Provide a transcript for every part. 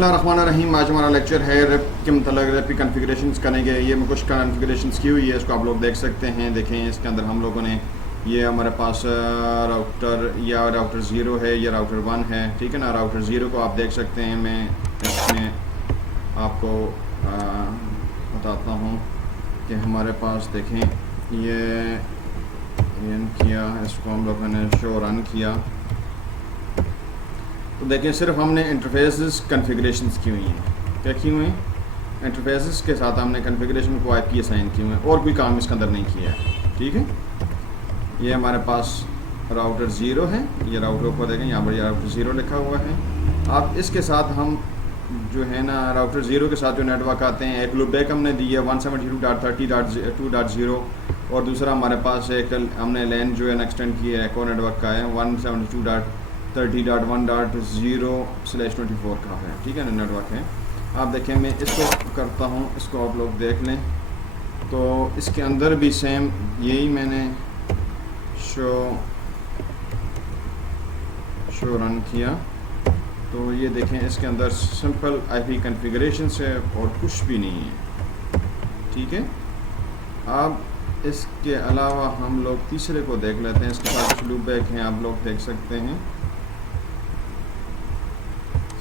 बिस्मिल्लाहिर्रहमानिर्रहीम। आज हमारा लेक्चर है रिप के मतलब रिप की कन्फिगरेशंस करेंगे। ये मैं कुछ कन्फिगरेशंस की हुई है, इसको आप लोग देख सकते हैं। देखें इसके अंदर हम लोगों ने ये हमारे पास राउटर 0 है, ये राउटर 1 है, ठीक है ना। राउटर 0 को आप देख सकते हैं, मैं इसमें आपको बताता हूँ कि हमारे पास देखें ये रन किया, इसको हम लोगों ने शो रन किया तो देखें सिर्फ हमने इंटरफेसेस कन्फिगरेशंस की हुई हैं। क्या की हुई हैं? इंटरफेसेस के साथ हमने कन्फिगरेशन को आईपी असाइन की हुई है और कोई काम इसके अंदर नहीं किया है, ठीक है। ये हमारे पास राउटर 0 है, ये राउटर को देखें यहाँ पर ये राउटर 0 लिखा हुआ है। अब इसके साथ हम जो है ना राउटर 0 के साथ जो नेटवर्क आते हैं, एक लूपबैक हमने दी है 172.30.2.0 और दूसरा हमारे पास एक हमने लैन जो है ना एक्सटेंड की है, एक और नेटवर्क का है 172.30.1.0/24 का है, ठीक है ना नेटवर्क है। आप देखें मैं इसको करता हूँ, इसको आप लोग देख लें तो इसके अंदर भी सेम यही मैंने शो रन किया तो ये देखें इसके अंदर सिंपल आईपी कॉन्फ़िगरेशन है और कुछ भी नहीं है, ठीक है। अब इसके अलावा हम लोग तीसरे को देख लेते हैं, इसके साथ कुछ लूपबैक हैं, आप लोग देख सकते हैं।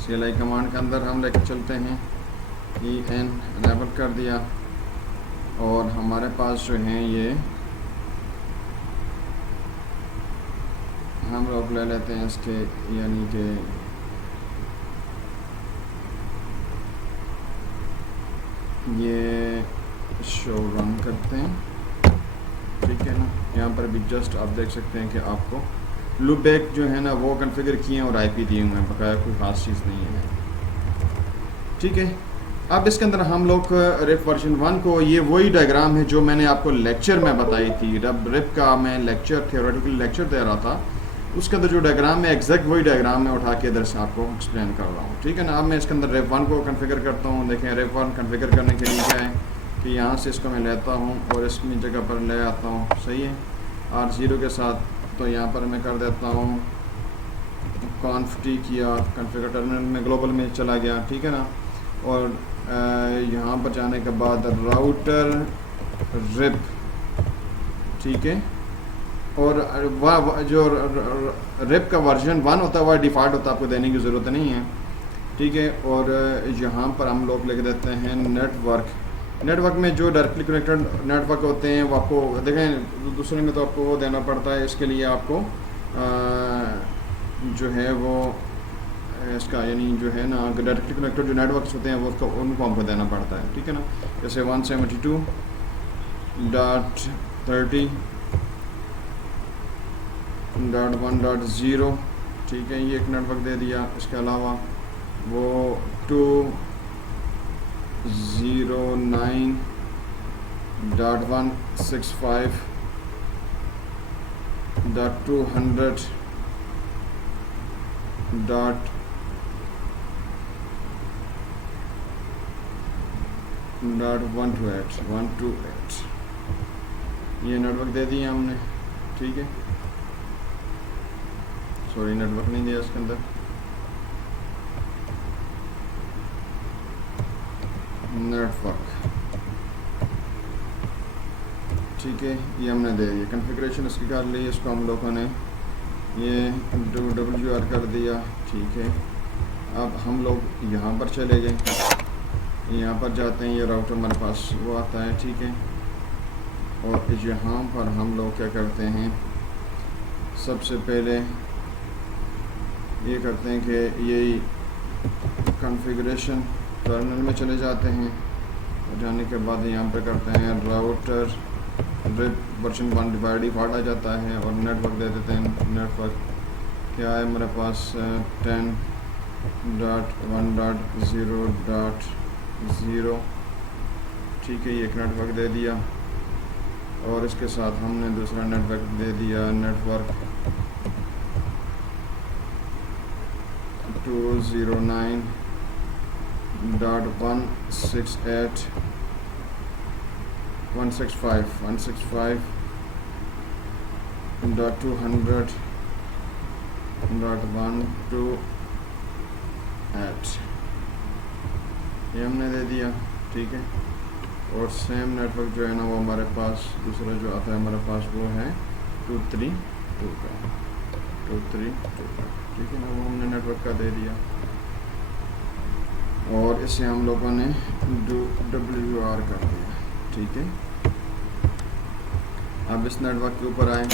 CLI कमांड के अंदर हम लेकर चलते हैं, EN एनेबल कर दिया और हमारे पास जो हैं ये हम लोग ले लेते हैं इसके यानी कि ये शो रन करते हैं, ठीक है ना। यहाँ पर भी जस्ट आप देख सकते हैं कि आपको लूपबैक जो है ना वो कॉन्फ़िगर किए हैं और आईपी दिए हुए हैं, बकाया कोई ख़ास चीज़ नहीं है, ठीक है। अब इसके अंदर हम लोग रिप वर्जन 1 को, ये वही डायग्राम है जो मैंने आपको लेक्चर में बताई थी। रिप का मैं लेक्चर थियोरेटिकल लेक्चर दे रहा था, उसके अंदर जो डायग्राम है एग्जैक्ट वही डायग्राम मैं उठा के इधर से आपको एक्सप्लेन कर रहा हूँ, ठीक है ना। अब मैं इसके अंदर रिप 1 को कॉन्फ़िगर करता हूँ। देखें रिप 1 कॉन्फ़िगर करने के लिए क्या है कि यहाँ से इसको मैं लेता हूँ और इसकी जगह पर ले आता हूँ, सही है, R0 के साथ। तो यहाँ पर मैं कर देता हूँ conft किया, कॉन्फ़िगर टर्मिनल में ग्लोबल में चला गया, ठीक है ना। और यहाँ पर जाने के बाद राउटर रिप, ठीक है। और जो रिप का वर्जन 1 होता है वह डिफ़ॉल्ट होता है, आपको देने की ज़रूरत नहीं है, ठीक है। और यहाँ पर हम लोग लिख देते हैं नेटवर्क में जो डायरेक्टली कनेक्टेड नेटवर्क होते हैं वो आपको देखें, दूसरे में तो आपको वो देना पड़ता है। इसके लिए आपको जो है वो इसका यानी जो है ना डायरेक्टली कनेक्टेड जो नेटवर्क्स होते हैं वो उनको हमको देना पड़ता है, ठीक है ना। जैसे 172.1.0, ठीक है, ये एक नेटवर्क दे दिया। इसके अलावा वो 265.128 ये नेटवर्क दे दिए हमने, ठीक है। सॉरी नेटवर्क नहीं दिया इसके अंदर, नेटवर्क, ठीक है, ये हमने दे दिया। कॉन्फ़िगरेशन इसकी कर ली, इसको हम लोगों ने ये WR कर दिया, ठीक है। अब हम लोग यहाँ पर चले गए, यहाँ पर जाते हैं, ये राउटर हमारे पास वो आता है, ठीक है। और यहाँ पर हम लोग क्या करते हैं, सबसे पहले ये करते हैं कि यही कॉन्फ़िगरेशन टर्मिनल में चले जाते हैं और जाने के बाद यहाँ पर करते हैं राउटर रिप वर्जन 1 डिफ़ॉल्ट आ जाता है और नेटवर्क दे देते हैं। नेटवर्क क्या है हमारे पास 10.1.0.0, ठीक है, ये एक नेटवर्क दे दिया और इसके साथ हमने दूसरा नेटवर्क दे दिया, नेटवर्क 209.165.200.128, ये हमने दे दिया, ठीक है। और सेम नेटवर्क जो है ना वो हमारे पास दूसरा जो आता है हमारे पास वो है 232 का, 232 का, ठीक है ना। वो हमने नेटवर्क का दे दिया और इसे हम लोगों ने WR कर दिया, ठीक है। अब इस नेटवर्क के ऊपर आए,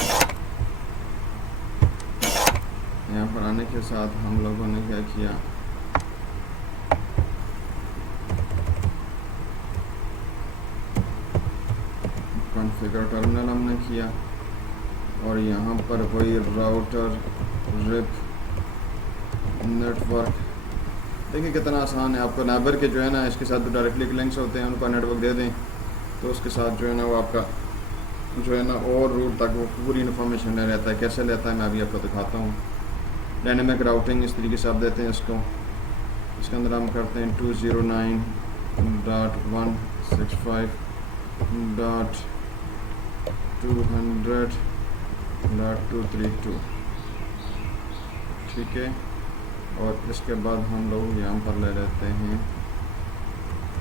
यहाँ पर आने के साथ हम लोगों ने क्या किया, कॉन्फ़िगर टर्मिनल हमने किया और यहाँ पर वही राउटर रिप नेटवर्क, देखिए कितना आसान है। आपको नेबर के जो है ना इसके साथ डायरेक्टली लिंक्स होते हैं, उनका नेटवर्क दे दें तो उसके साथ जो है ना वो आपका जो है ना और रूट तक वो पूरी इन्फॉर्मेशन ले रहता है। कैसे लेता है मैं अभी आपको दिखाता हूँ। डायनेमिक राउटिंग इस तरीके से आप देते हैं इसको, इसके अंदर हम करते हैं 209.165.200.232, ठीक है। और इसके बाद हम लोग यहाँ पर ले लेते हैं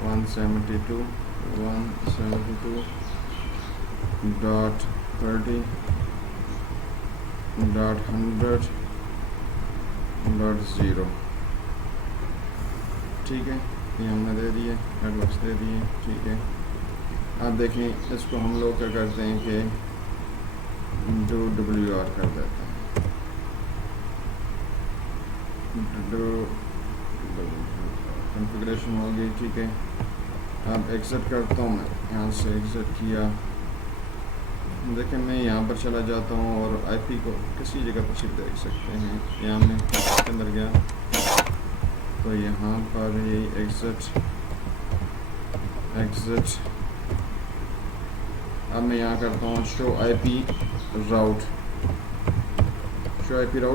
172.100.0, ठीक है। ये हमने दे दिए, नेटवर्क्स दे दिए, ठीक है। अब देखें इसको हम लोग क्या करते हैं कि जो WR कर देते हैं, कॉन्फ़िगरेशन हो गई, ठीक है। अब एग्ज़िट करता हूँ मैं, यहाँ से एग्ज़िट किया, देखिए मैं यहाँ पर चला जाता हूँ और IP को किसी जगह पर सिर्फ देख सकते हैं। यहाँ मैं इसके अंदर गया तो यहाँ पर ये एग्ज़िट, अब मैं यहाँ करता हूँ शो IP राउट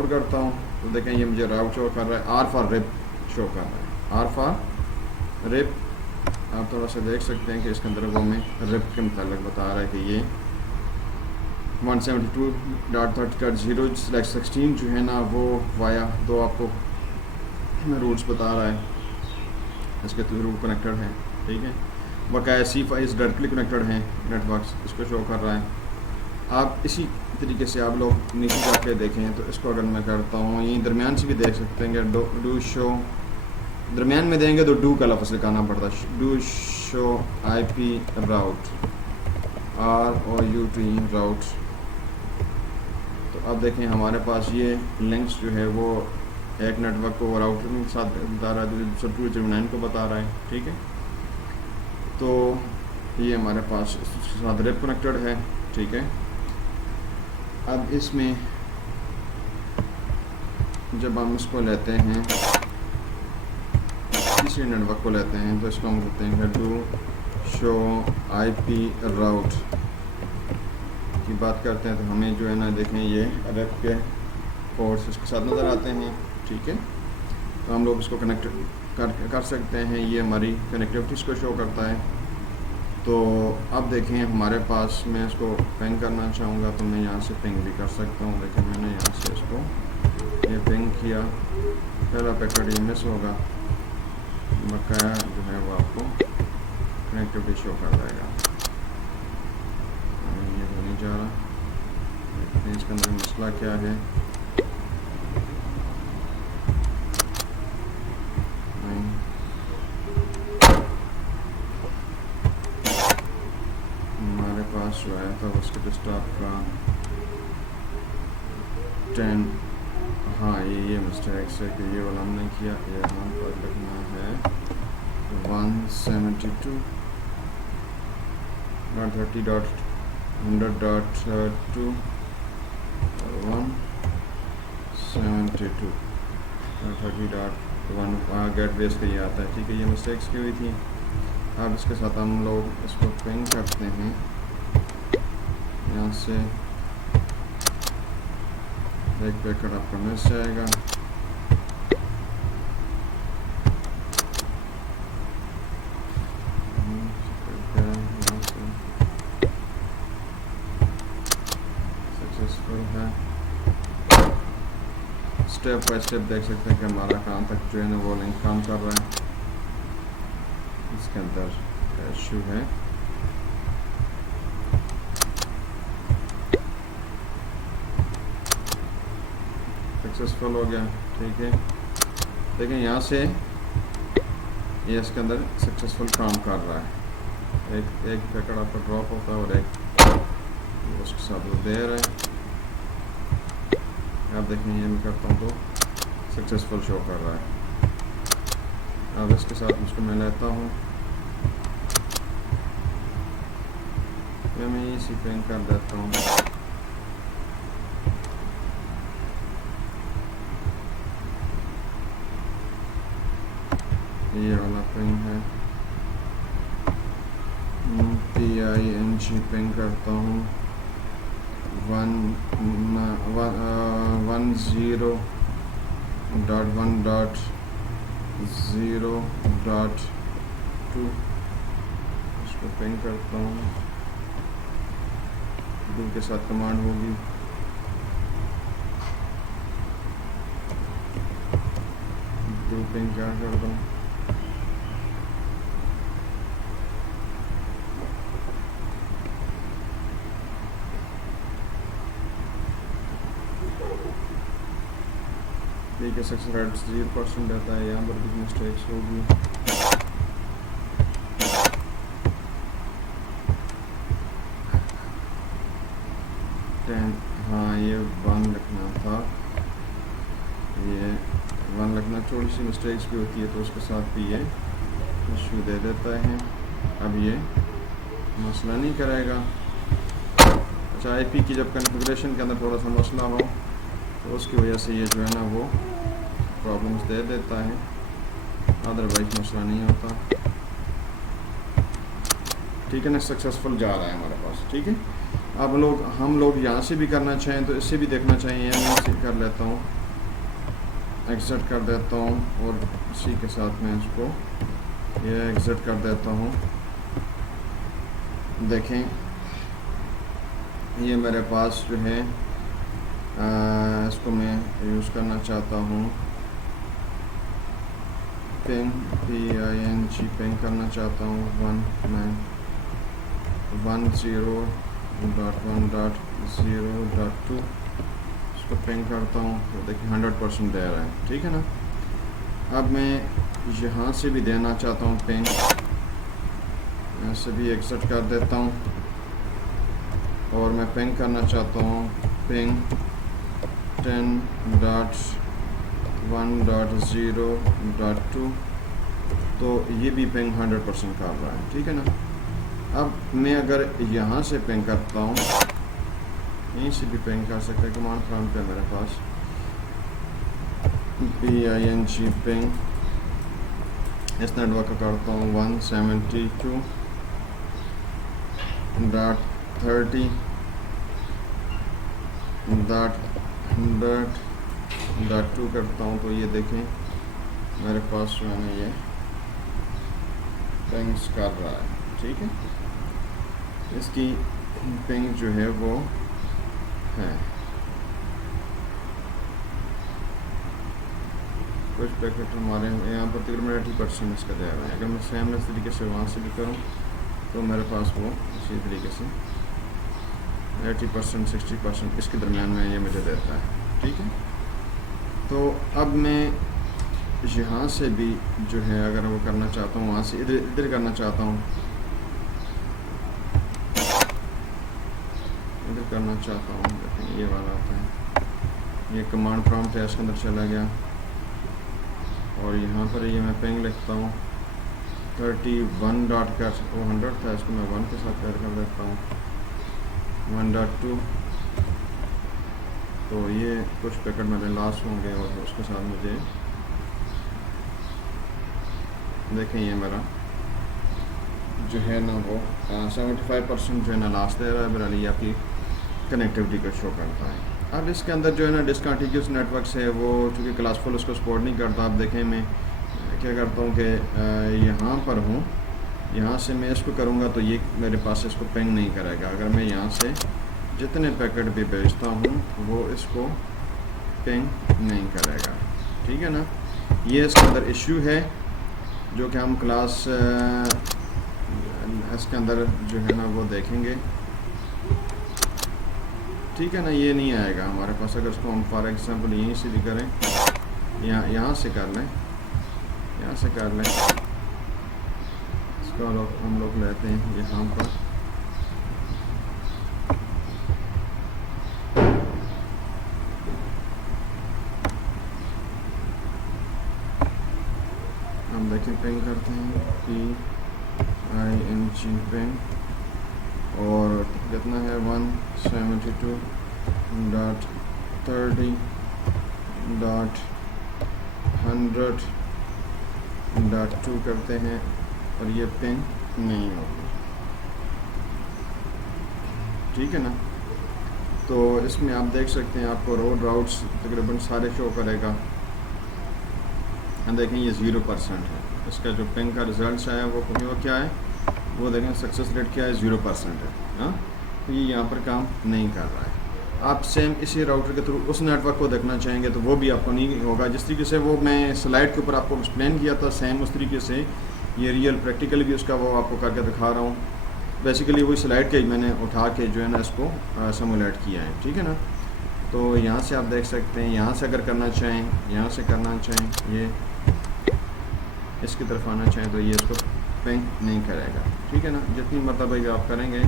करता हूँ तो देखें ये मुझे राउट शो कर रहा है, R फॉर रिप शो कर रहा है, R फॉर रिप। आप थोड़ा सा देख सकते हैं कि इसके अंदर वो हमें रिप के मुताबिक बता रहा है कि ये 172.30.0/16 जो है ना वो वाया दो आपको रूट्स बता रहा है, इसके थ्रू रूट कनेक्टेड है, ठीक है। बकाया C5 डायरेक्टली कनेक्टेड हैं नेटवर्क्स, इसको शो कर रहा है। आप इसी तरीके से आप लोग नीचे जाके देखें तो इसको अगर मैं करता हूँ, यहीं दरमियान से भी देख सकते हैं कि डू शो, दरमियान में देंगे तो डू का लफ्ज़ लिखाना पड़ता है, do show IP route, ROUT राउट। तो अब देखें हमारे पास ये लिंक्स जो है वो एक नेटवर्क को राउटर के साथ बता रहा है, दूसरा 209 को बता रहा है, ठीक है। तो ये हमारे पास इसके साथ रिप कनेक्टेड है, ठीक है। अब इसमें जब हम इसको लेते हैं, तीसरे नेटवर्क को लेते हैं तो इसको हम कहते हैं डू शो IP राउट की बात करते हैं तो हमें जो है ना देखें ये रिप के कोड्स इसके साथ नज़र आते हैं, ठीक है। तो हम लोग इसको कनेक्ट कर सकते हैं, ये हमारी कनेक्टिविटी को शो करता है। तो अब देखें हमारे पास, मैं इसको पिंग करना चाहूँगा तो मैं यहाँ से पिंग भी कर सकता हूँ। लेकिन मैंने यहाँ से इसको ये पिंग किया, पहला पैकेट ये मिस होगा, बकाया जो है वो आपको कनेक्टिविटी शो कर देगा। ये हो नहीं जा रहा, देखते हैं इसके अंदर मसला क्या है। जो आया था उसके डेस्कटॉप का 10, हाँ ये मिस्टेक से कि ये वाला हमने किया, यहाँ पर लिखना है 172.130.2 गेट बेस का ये आता है, ठीक है। ये मिस्टेक्स की हुई थी। अब इसके साथ हम लोग इसको पिंग करते हैं, यहाँ से एक पैकेट आपका मिस जाएगा, सक्सेसफुल है। स्टेप बाय स्टेप देख सकते हैं कि हमारा कहाँ तक जो है ना वो लिंक काम कर रहा है। इसके अंदर इशू है। सक्सेसफुल हो गया, ठीक है। देखें यहाँ से ये इसके अंदर सक्सेसफुल काम कर रहा है। एक पैकेट आपका ड्रॉप होता है और एक उसके साथ वो दे रहा है। आप देखें ये मैं करता हूँ तो सक्सेसफुल शो कर रहा है। अब इसके साथ उसको मैं लेता हूँ, मैं इसी पिंग कर देता हूँ। ये वाला पिंग है, PING पिंग करता हूँ 10.1.0.2 इसको पिंग करता हूँ। डू के साथ कमांड होगी, डू पिंग क्या करता हूँ, ठीक है। सक्सेस रेट 0% रहता है, यहाँ पर भी मिस्टेक्स होगी। हाँ ये 1 लिखना था, ये 1 लिखना, थोड़ी सी मिस्टेक्स भी होती है तो उसके साथ भी ये इशू दे देता है। अब ये मसला नहीं करेगा। अच्छा, IP की जब कॉन्फ़िगरेशन के अंदर थोड़ा सा मसला हो तो उसकी वजह से ये जो है ना वो प्रॉब्लम्स दे देता है, अदरवाइज मसला नहीं होता, ठीक है ना। सक्सेसफुल जा रहा है हमारे पास, ठीक है। अब हम लोग यहाँ से भी करना चाहें तो इससे भी देखना चाहिए। मैं इसे कर लेता हूँ, एग्जिट कर देता हूँ और इसी के साथ में इसको ये एग्जिट कर देता हूँ। देखें ये मेरे पास जो है इसको मैं यूज़ करना चाहता हूँ, पिंग PING पिंग करना चाहता हूँ 1.0.1.0.2 इसको पिंग करता हूँ तो देखिए 100% दे रहा है, ठीक है ना। अब मैं यहाँ से भी देना चाहता हूँ पिंग, यहाँ से भी एग्जिट कर देता हूँ और मैं पिंग करना चाहता हूँ पिंग 10.1.0.2 तो ये भी पिंग 100% कर रहा है, ठीक है ना। अब मैं अगर यहाँ से पिंग करता हूँ, यहीं से भी पिंग कर सकते हैं, कमांड प्रॉम्प्ट पे मेरे पास PING पिंग, इस नेटवर्क का करता हूँ 172.30.100.2 करता हूँ तो ये देखें मेरे पास जो है ना ये पिंग्स कर रहा है, ठीक है। इसकी पिंग जो है वो है, कुछ पैकेट हमारे यहाँ पर तकरीबन 80% इसका दे रहा है। अगर मैं सेम इस तरीके से वहाँ से भी करूँ तो मेरे पास वो इसी तरीके से 80% 60% इसके दरमियान में ये मुझे देता है, ठीक है। तो अब मैं यहाँ से भी जो है अगर वो करना चाहता हूँ, वहाँ से इधर करना चाहता हूँ, इधर करना चाहता हूँ, देखें ये वाला आता है, ये कमांड प्रॉम्प्ट है, इसके अंदर चला गया और यहाँ पर ये मैं पिंग लिखता हूँ 31 डॉट का, वो 100 था, इसको मैं 1 के साथ ऐड कर देता हूँ 1.2 तो ये कुछ पैकेट मेरे लॉस होंगे और उसके साथ मुझे देखें ये मेरा जो है ना वो 75% जो है ना लॉस दे रहा है, बराली आपकी कनेक्टिविटी को शो करता है। अब इसके अंदर जो है ना डिसकंटिन्यूअस नेटवर्क्स है वो चूँकि क्लासफुल उसको सपोर्ट नहीं करता। आप देखें मैं क्या करता हूँ कि यहाँ पर हूँ, यहाँ से मैं इसको करूँगा तो ये मेरे पास इसको पिंग नहीं करेगा। अगर मैं यहाँ से जितने पैकेट भी भेजता हूँ वो इसको पिंग नहीं करेगा, ठीक है ना। ये इसके अंदर इशू है जो कि हम क्लास इसके अंदर जो है ना वो देखेंगे, ठीक है ना। ये नहीं आएगा हमारे पास अगर इसको हम फॉर एग्जांपल यहीं से भी करें, यहाँ से कर लें, यहाँ से कर लें, इसको हम लोग लेते हैं यहाँ पर, हम देखें पिंग करते हैं PING पिंग, और कितना है 172.30.100.2 करते हैं और ये पिंग नहीं होगी, ठीक है ना। तो इसमें आप देख सकते हैं आपको रोड राउट्स तकरीबन सारे शो करेगा। देखें ये 0% है, इसका जो पिंग का रिज़ल्ट आया वो क्या है, वो देखें सक्सेस रेट क्या है, 0% है। हाँ, तो ये यहाँ पर काम नहीं कर रहा है। आप सेम इसी राउटर के थ्रू उस नेटवर्क को देखना चाहेंगे तो वो भी आपको नहीं होगा। जिस तरीके से वो मैं स्लाइड के ऊपर आपको एक्सप्लेन किया था, सेम उस तरीके से ये रियल प्रैक्टिकल भी उसका वो आपको करके दिखा रहा हूँ। बेसिकली वही स्लाइड के मैंने उठा के जो है ना इसको सिमुलेट किया है, ठीक है ना। तो यहाँ से आप देख सकते हैं, यहाँ से अगर करना चाहें, यहाँ से करना चाहें, ये इसकी तरफ आना चाहें तो ये इसको पिंग नहीं करेगा, ठीक है ना। जितनी मरतबा भी आप करेंगे,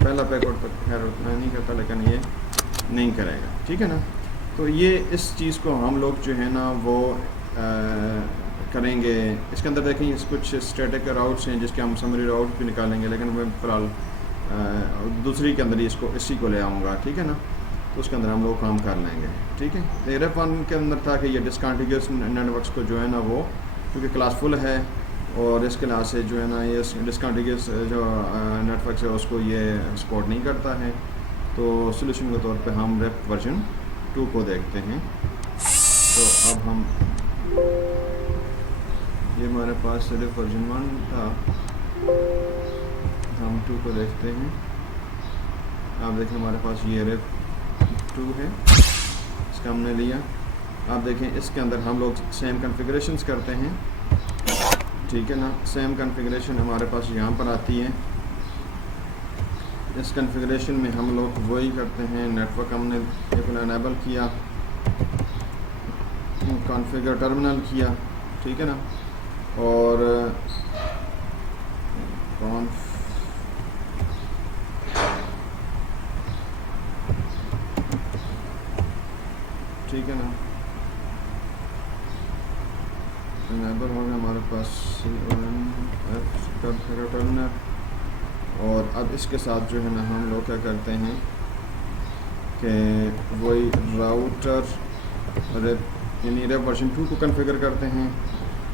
पहला बैकवर्ड तो खैर उतना नहीं करता लेकिन ये नहीं करेगा, ठीक है ना। तो ये इस चीज़ को हम लोग जो है ना वो करेंगे। इसके अंदर देखें कुछ स्टैटिक राउट्स हैं जिसके हम समरी राउट भी निकालेंगे, लेकिन मैं फ़िलहाल दूसरी के अंदर इसको इसी को ले आऊँगा, ठीक है ना। तो उसके अंदर हम लोग काम कर लेंगे, ठीक है। तो RF1 के अंदर था कि ये डिसकंटिन्यूअस नेटवर्क्स को जो है ना वो क्योंकि क्लास फुल है और इसके लिहाज से जो है ना ये डिसकंटिन्यूअस जो नेटवर्क है उसको ये सपोर्ट नहीं करता है। तो सोल्यूशन के तौर पे हम RF वर्जन 2 को देखते हैं। तो अब हम ये हमारे पास RF वर्जन 1 था, हम 2 को देखते हैं। आप देखें हमारे पास ये RF 2 है, इसका हमने लिया। आप देखें इसके अंदर हम लोग सेम कॉन्फ़िगरेशंस करते हैं, ठीक है ना। सेम कॉन्फ़िगरेशन हमारे पास यहाँ पर आती है। इस कॉन्फ़िगरेशन में हम लोग वही करते हैं, नेटवर्क हमने इनेबल किया, कॉन्फ़िगर टर्मिनल किया, ठीक है ना। और ठीक है ना, इनेबल हो गया हमारे पास कॉन्फ़िगर टर्मिनल। और अब इसके साथ जो है ना हम लोग क्या करते हैं कि वही राउटर यानी RF वर्जन 2 को कॉन्फ़िगर करते हैं।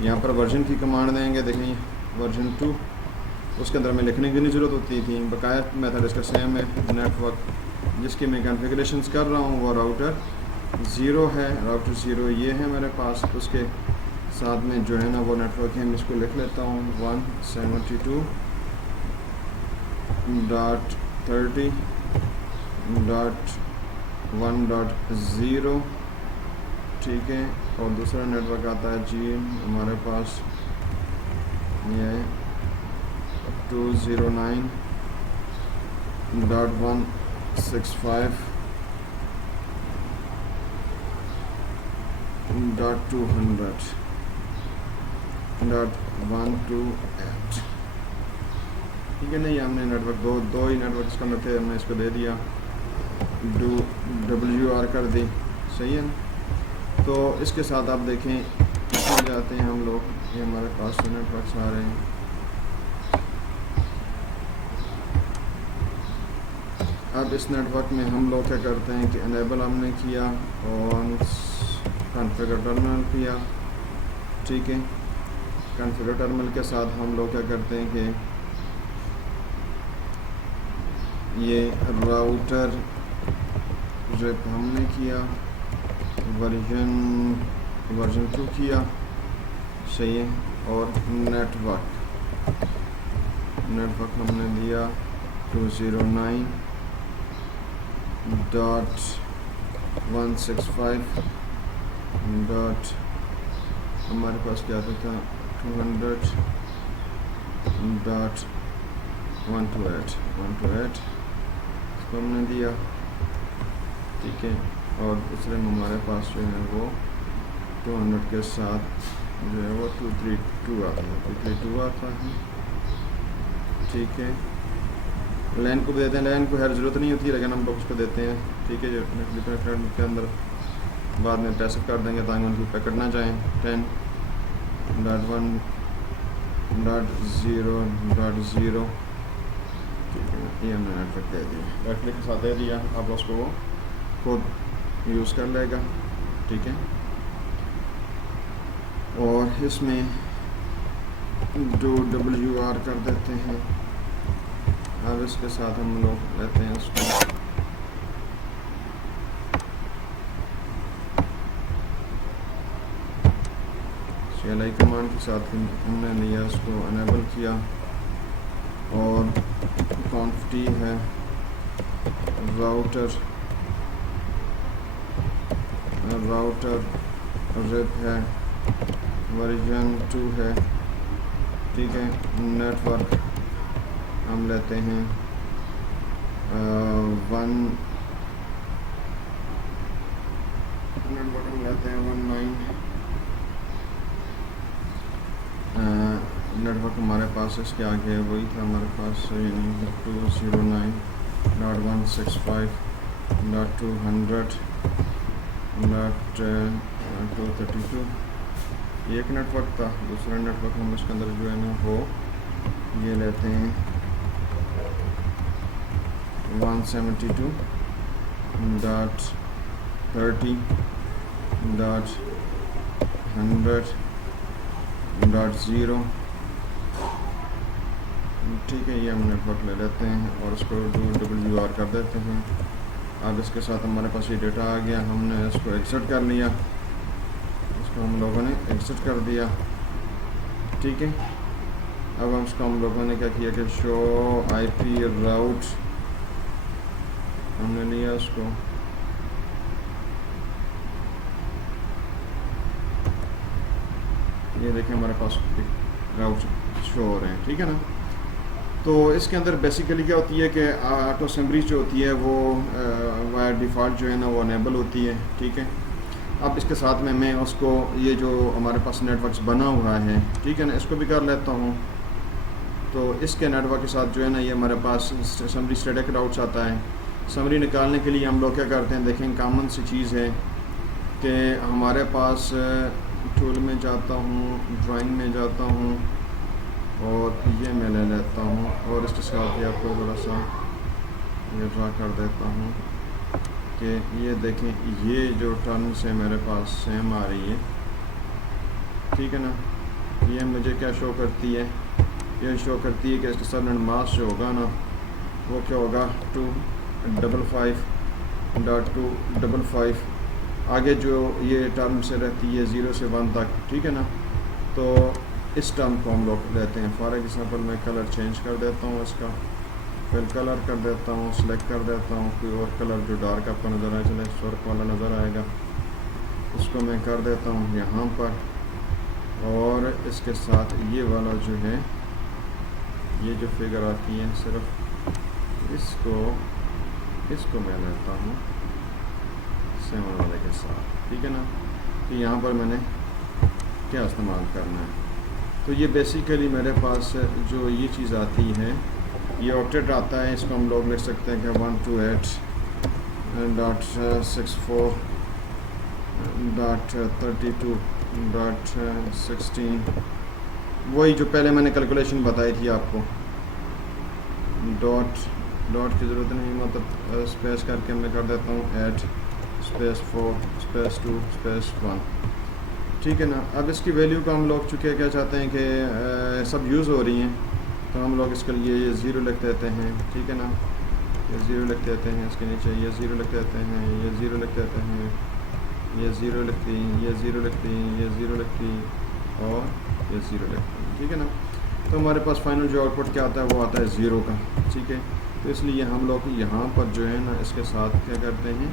यहाँ पर वर्जन की कमांड देंगे, देखें वर्जन 2, उसके अंदर में लिखने की नहीं ज़रूरत होती थी, बकाया मेथड इसका सेम है। नेटवर्क जिसकी मैं कॉन्फ़िगरेशंस कर रहा हूँ वो राउटर 0 है, राउटर 0 ये है मेरे पास। तो उसके साथ में जो है ना वो नेटवर्क है, मैं इसको लिख लेता हूँ 172.30.1.0, ठीक है। और दूसरा नेटवर्क आता है जी हमारे पास ये 209.165.200.128, ठीक है। नहीं हमने नेटवर्क दो ही नेटवर्क इसके अंदर थे, हमने इसको दे दिया WR कर दी, सही है ना। तो इसके साथ आप देखें इसमें जाते हैं हम लोग, ये हमारे पास नेटवर्क्स आ रहे हैं। अब इस नेटवर्क में हम लोग क्या करते हैं कि इनेबल हमने किया और कॉन्फ़िगर टर्मिनल किया, ठीक है। कॉन्फ़िगर टर्मिनल के साथ हम लोग क्या करते हैं कि ये राउटर RIP हमने किया, वर्जन 2 किया, सही है। और नेटवर्क हमने दिया 209.165. हमारे पास क्या था 200.128 इसको हमने दिया, ठीक है। और दूसरे में हमारे पास जो है वो 200 के साथ जो है वो 232 आता है, ठीक है। लाइन को भी देते हैं, लाइन को हर ज़रूरत नहीं होती है लेकिन हम लोग उसको देते हैं, ठीक है। जो के अंदर बाद में पैसे कर देंगे ताकि उनकी पैकेट ना जाएँ। 10.1.0.0 ठीक है, ये हमने नेटवर्क दे दिया, नेटवर्क के साथ दे दिया। अब उसको वो खुद यूज़ कर लेगा, ठीक है। और इसमें जो WR कर देते हैं। अब इसके साथ हम लोग लेते हैं उसको CLI कमांड के साथ हमने लिया, उसको अनेबल किया। और conft है, राउटर रिप है, वर्जन 2 है, ठीक है। नेटवर्क हम लेते हैं 19 नेटवर्क हमारे पास इसके आगे वही था हमारे पास, यानी 209.165.200.232 एक नेटवर्क था। दूसरा नेटवर्क हम इसके अंदर जो है ना वो ये लेते हैं 172.30.100.0 ठीक है। ये हम नेटवर्क ले लेते हैं और उसको WR कर देते हैं। अब इसके साथ हमारे पास ये डेटा आ गया, हमने इसको एक्सेप्ट कर लिया, इसको हम लोगों ने एक्सेप्ट कर दिया, ठीक है। अब हम लोगों ने क्या किया कि शो IP राउट हमने लिया उसको, ये देखें हमारे पास राउट शो हो रहे हैं, ठीक है ना। तो इसके अंदर बेसिकली क्या होती है कि ऑटो असेंबली जो होती है वो बाय डिफ़ॉल्ट जो है ना वो अनेबल होती है, ठीक है। अब इसके साथ में मैं उसको ये जो हमारे पास नेटवर्क्स बना हुआ है, ठीक है ना, इसको भी कर लेता हूँ। तो इसके नेटवर्क के साथ जो है ना ये हमारे पास असेंबली स्टैटिक राउट्स आता है। समरी निकालने के लिए हम लोग क्या करते हैं, देखें कॉमन सी चीज़ है कि हमारे पास टूल में जाता हूँ, ड्राइंग में जाता हूँ और ये मैं ले लेता हूँ और इसके साथ ही आपको थोड़ा सा ये ड्रा कर देता हूँ कि ये देखें ये जो टर्न से मेरे पास सेम आ रही है, ठीक है ना। ये मुझे क्या शो करती है, ये शो करती है कि इसका सबनेट मास्क जो होगा ना वो क्या होगा 255.255। आगे जो ये टर्म से रहती है 0 से 1 तक, ठीक है ना। तो इस टर्म को हम लोग लेते हैं। फॉर एग्जांपल मैं कलर चेंज कर देता हूँ इसका, फिर कलर कर देता हूँ, सेलेक्ट कर देता हूँ कोई और कलर जो डार्क आपको नज़र आए, चले स्वर्क वाला नज़र आएगा, उसको मैं कर देता हूँ यहाँ पर। और इसके साथ ये वाला जो है ये जो फिगर आती है सिर्फ इसको मैं लेता हूँ 7 वाले के साथ, ठीक है ना। तो यहाँ पर मैंने क्या इस्तेमाल करना है, तो ये बेसिकली मेरे पास जो ये चीज़ आती है ये ऑक्टेट आता है। इसको हम लोग लिख सकते हैं कि 128.64.32.16 वही जो पहले मैंने कैलकुलेशन बताई थी आपको। डॉट की ज़रूरत नहीं, मतलब स्पेस करके मैं कर देता हूँ 8 स्पेस 4 स्पेस 2 स्पेस 1, ठीक है ना। अब इसकी वैल्यू को हम लोग चूँकि क्या चाहते हैं कि सब यूज़ हो रही हैं तो हम लोग इसके लिए ये 0 लिख देते हैं, ठीक है ना। ये 0 लिख देते हैं, इसके नीचे ये 0 लिख देते हैं, ये 0 लिख देते हैं, ये 0 लिखती, ये 0 लिखती, ये 0 लिखती और ये 0 लिखती, ठीक है ना। तो हमारे पास फाइनल जो आउटपुट क्या आता है वो आता है 0 का, ठीक है। तो इसलिए हम लोग यहाँ पर जो है ना इसके साथ क्या करते हैं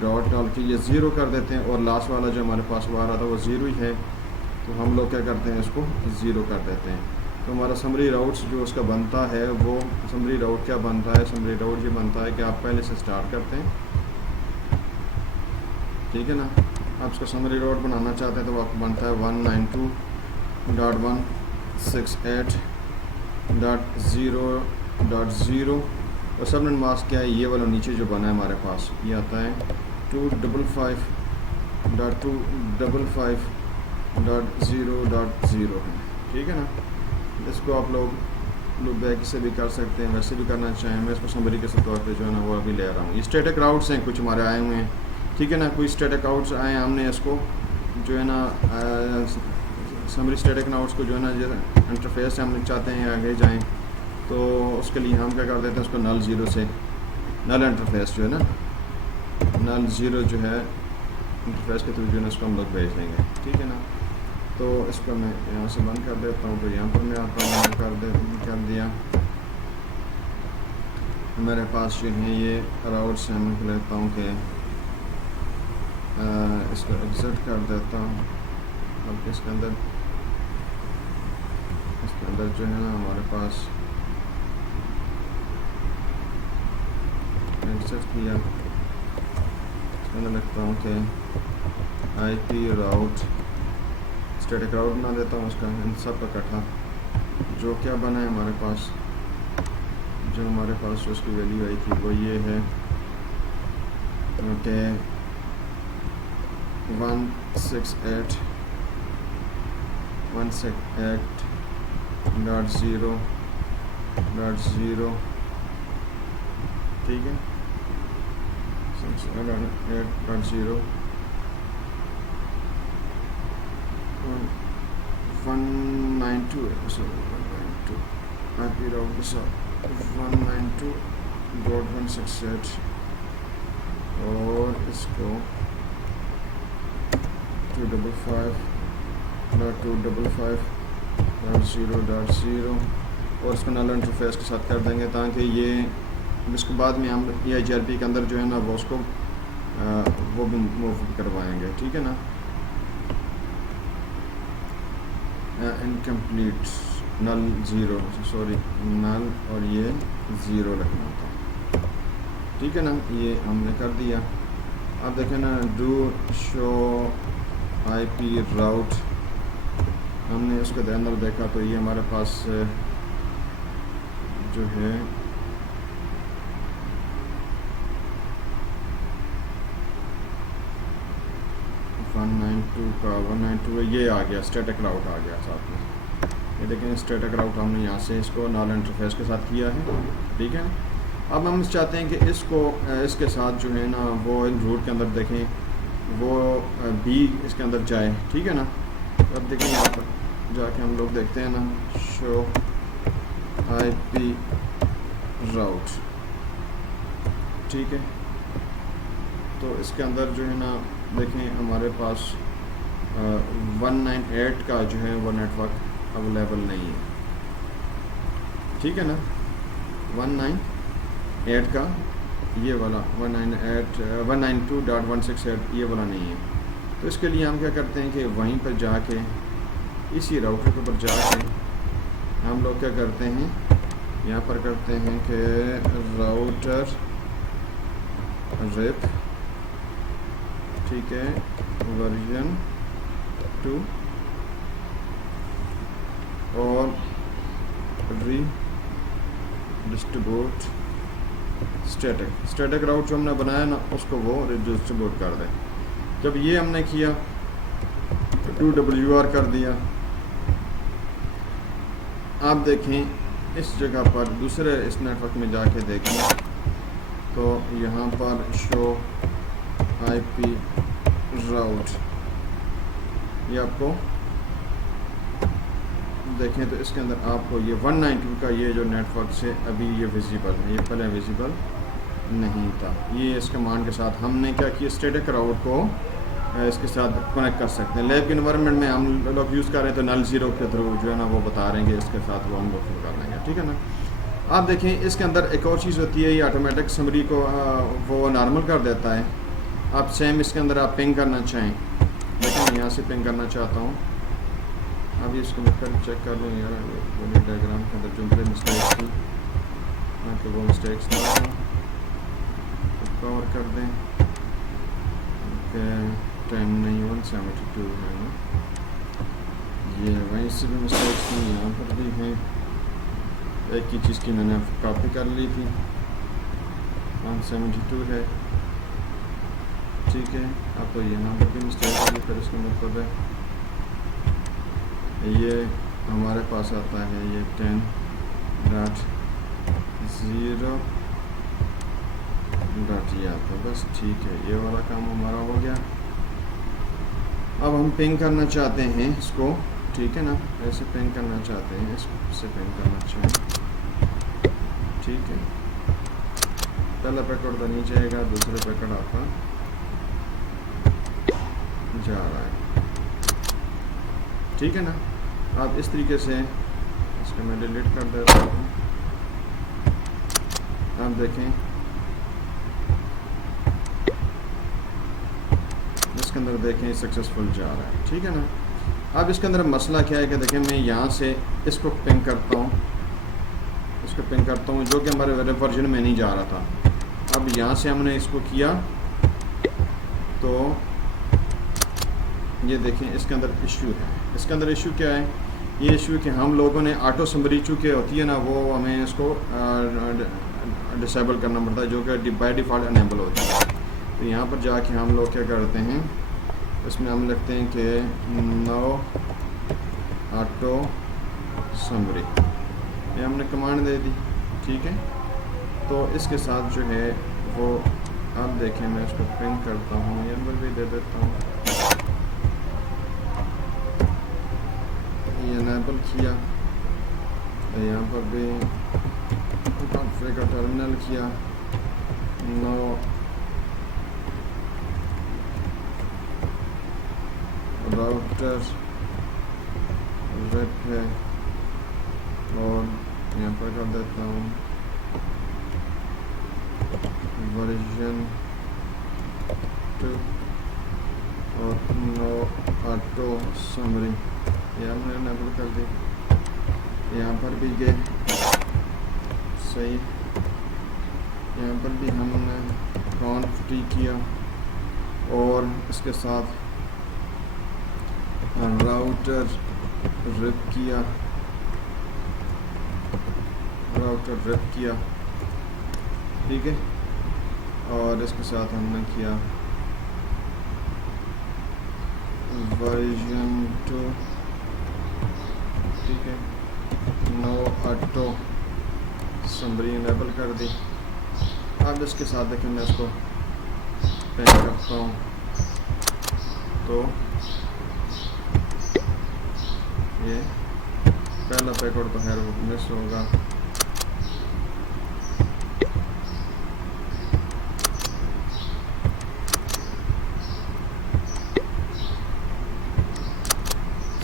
डॉट डाल के ये 0 कर देते हैं और लास्ट वाला जो हमारे पास आ रहा था वो 0 ही है। तो तो हम लोग क्या करते हैं, इसको 0 कर देते हैं। तो हमारा समरी राउट्स जो उसका बनता है, वो समरी राउट क्या बनता है, समरी राउट ये बनता है कि आप पहले से स्टार्ट करते हैं, ठीक है ना। आप इसका समरी राउट बनाना चाहते हैं तो वो आपको बनता है 192.168.0.0 और सबनेट मास्क क्या है, ये वाला नीचे जो बना है हमारे पास, ये आता है 255.255.0.0 है, ठीक है ना। इसको आप लोग लूप बैक से भी कर सकते हैं, वैसे भी करना चाहें। मैं इसको समरी के तौर पे जो है ना वो अभी ले रहा हूँ। ये स्टैटिक राउट्स हैं कुछ हमारे आए हुए हैं, ठीक है ना। कोई स्टैटिक आउट्स आए, हमने इसको जो है ना समरी स्टैटिक आउट्स को जो है ना इंटरफेस से हम चाहते हैं आगे जाएं, तो उसके लिए हम क्या कर देते हैं, उसको नल 0 से, नल इंटरफेस जो है ना, नल 0 जो है इंटरफेस के थ्रू जो है ना उसको हम लोग भेज देंगे, ठीक है ना। तो इसको मैं यहाँ से बंद कर देता हूँ। तो यहाँ पर मैं आता हूँ, कर दिया। मेरे पास जो है ये राउट्स हैं, मैं लेता हूँ कि इसको एग्जिट कर देता हूँ। अब इसके अंदर जो है ना हमारे पास एग्जिट किया, इसके अंदर लिखता हूँ कि IP राउट, स्टैटिक राउट बना देता हूँ उसका, इन सब का इकट्ठा जो क्या बना है हमारे पास, जो उसकी वैल्यू आई थी वो ये है कि 168.0.0, ठीक है, 608.0 192 IP राउट के साथ 192.168 और इसको 255.255.0.0 और इसको नल इंटरफेस के साथ कर देंगे, ताकि ये इसके बाद में हम ये HRP के अंदर जो है ना वो उसको वो भी मूव करवाएंगे, ठीक है ना। इनकम्प्लीट नल 0, सॉरी नल और ये 0 रखना था, ठीक है ना। ये हमने कर दिया। अब देखें ना, डू शो IP राउट, हमने उसके अंदर देखा तो ये हमारे पास जो है का 192 ये आ गया, स्टैटिक राउट आ गया साथ में। ये देखें स्टैटिक राउट हमने यहाँ से इसको नल इंटरफेस के साथ किया है, ठीक है। अब हम चाहते हैं कि इसको इसके साथ जो है ना वो इन रूट के अंदर देखें वो भी इसके अंदर जाए, ठीक है ना। अब देखें यहाँ पर जाके हम लोग देखते हैं ना, शो IP राउट, ठीक है। तो इसके अंदर जो है ना देखें हमारे पास 198 का जो है वो नेटवर्क अवेलेबल नहीं है, ठीक है ना। 198 का ये वाला 192.168 ये वाला नहीं है। तो इसके लिए हम क्या करते हैं कि वहीं पर जाके इसी राउटर के ऊपर जाके हम लोग क्या करते हैं, यहाँ पर करते हैं कि राउटर रिप, ठीक है, वर्जन 2 और डिस्ट्रीब्यूट स्टैटिक राउट जो हमने बनाया ना उसको वो डिस्ट्रीब्यूट कर दें। जब ये हमने किया तो 2WR कर दिया। आप देखें इस जगह पर दूसरे इस नेटवर्क में जाके देखें तो यहाँ पर शो IP राउट, ये आपको देखें तो इसके अंदर आपको ये 192 का ये जो नेटवर्क से अभी ये विजिबल है, ये पहले विजिबल नहीं था। ये इस कमांड के साथ हमने क्या किया, स्टैटिक राउट को इसके साथ कनेक्ट कर सकते हैं। लैब के इन्वायरमेंट में हम लोग यूज़ कर रहे हैं तो नल 0 के थ्रू जो है ना वो बता रहे हैं, इसके साथ वो हम लोग शुरू कर देंगे, ठीक है ना। आप देखें इसके अंदर एक और चीज़ होती है, ये ऑटोमेटिक समरी को वो नॉर्मल कर देता है। आप सेम इसके अंदर आप पिंग करना चाहें, लेकिन मैं यहाँ से पिंग करना चाहता हूँ अभी इसको मैं फिर चेक कर लूँ यार, बॉडी डायग्राम के अंदर जो मेरे मिस्टेक्स थी ताकि वो मिस्टेक्स ना हो, कवर कर दें कि 10 नहीं 172 है ना, ये वहीं से भी मिस्टेक्स थी, यहाँ पर भी हैं। एक ही चीज़ की मैंने कॉपी कर ली थी, 172 है, ठीक है। अब तो यहाँ पर भी मिस्टेक होगी, फिर इसका मतलब है ये हमारे पास आता है ये 10.0 डॉट ये आता है, बस ठीक है। ये वाला काम हमारा हो गया। अब हम पिंग करना चाहते हैं इसको, ठीक है ना, ऐसे पिंग करना चाहते हैं, इससे पिंग करना चाहें, ठीक है। पहला पैकेट तो नहीं जाएगा, दूसरा पैकेट आपका जा रहा है, ठीक है ना। आप इस तरीके से इसको मैं डिलीट कर देता हूँ। आप देखें इसके अंदर देखें सक्सेसफुल जा रहा है, ठीक है ना। अब इसके अंदर मसला क्या है कि देखें मैं यहाँ से इसको पिंग करता हूँ, इसको पिंग करता हूँ, जो कि हमारे वर्जन में नहीं जा रहा था। अब यहाँ से हमने इसको किया तो ये देखें इसके अंदर इशू है। इसके अंदर इशू क्या है, ये इशू कि हम लोगों ने ऑटो समरी चूँकि होती है ना, वो हमें इसको डिसेबल करना पड़ता है, जो कि बाय डिफ़ॉल्ट अनेबल होती है। तो यहाँ पर जाके हम लोग क्या करते हैं, इसमें हम लिखते हैं कि नो ऑटो समरी, ये हमने कमांड दे दी, ठीक है। तो इसके साथ जो है वो आप देखें, मैं इसको पिंग करता हूँ, यहाँ पर भी दे देता हूँ, ये इनेबल किया, यहाँ पर भी कॉन्फ़िगर टर्मिनल किया, नो राउटर रेप है, और यहाँ पर कर देता हूँ वर्जन 2 और नो ऑटो समरी, ये हमने इनेबल कर दी। यहाँ पर भी गए सही, यहाँ पर भी हमने कॉन्फ फ्री किया और इसके साथ राउटर रिप किया, राउटर रिप किया, ठीक है। और इसके साथ हमने किया वर्जन 2, ठीक है, नो ऑटो समरी इनेबल कर दी। अब इसके साथ देखें मैं इसको पेन करता हूँ तो ये पहला पैकेट तो खैर वो मिस होगा,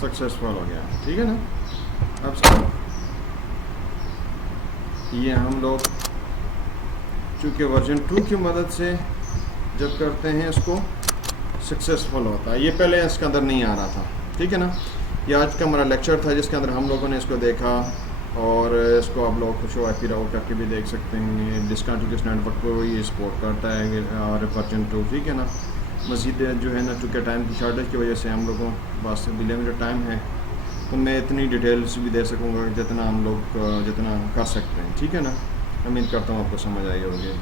सक्सेसफुल हो गया, ठीक है ना। अब ये हम लोग चूँकि वर्जन 2 की मदद से जब करते हैं इसको सक्सेसफुल होता है, ये पहले इसके अंदर नहीं आ रहा था, ठीक है ना। ये आज का हमारा लेक्चर था जिसके अंदर हम लोगों ने इसको देखा, और इसको आप लोग कुछ IP राउट करके भी देख सकते हैं। डिस्कंटिन्यूअस नेटवर्क को ये सपोर्ट करता है और वर्जन 2, ठीक है ना। मज़ीद जो है ना, चूँकि टाइम की शॉर्टेज की वजह से हम लोगों के पास लिमिटेड टाइम है, तो मैं इतनी डिटेल्स भी दे सकूँगा जितना हम लोग जितना कर सकते हैं, ठीक है ना। उम्मीद करता हूँ आपको समझ आई होगी।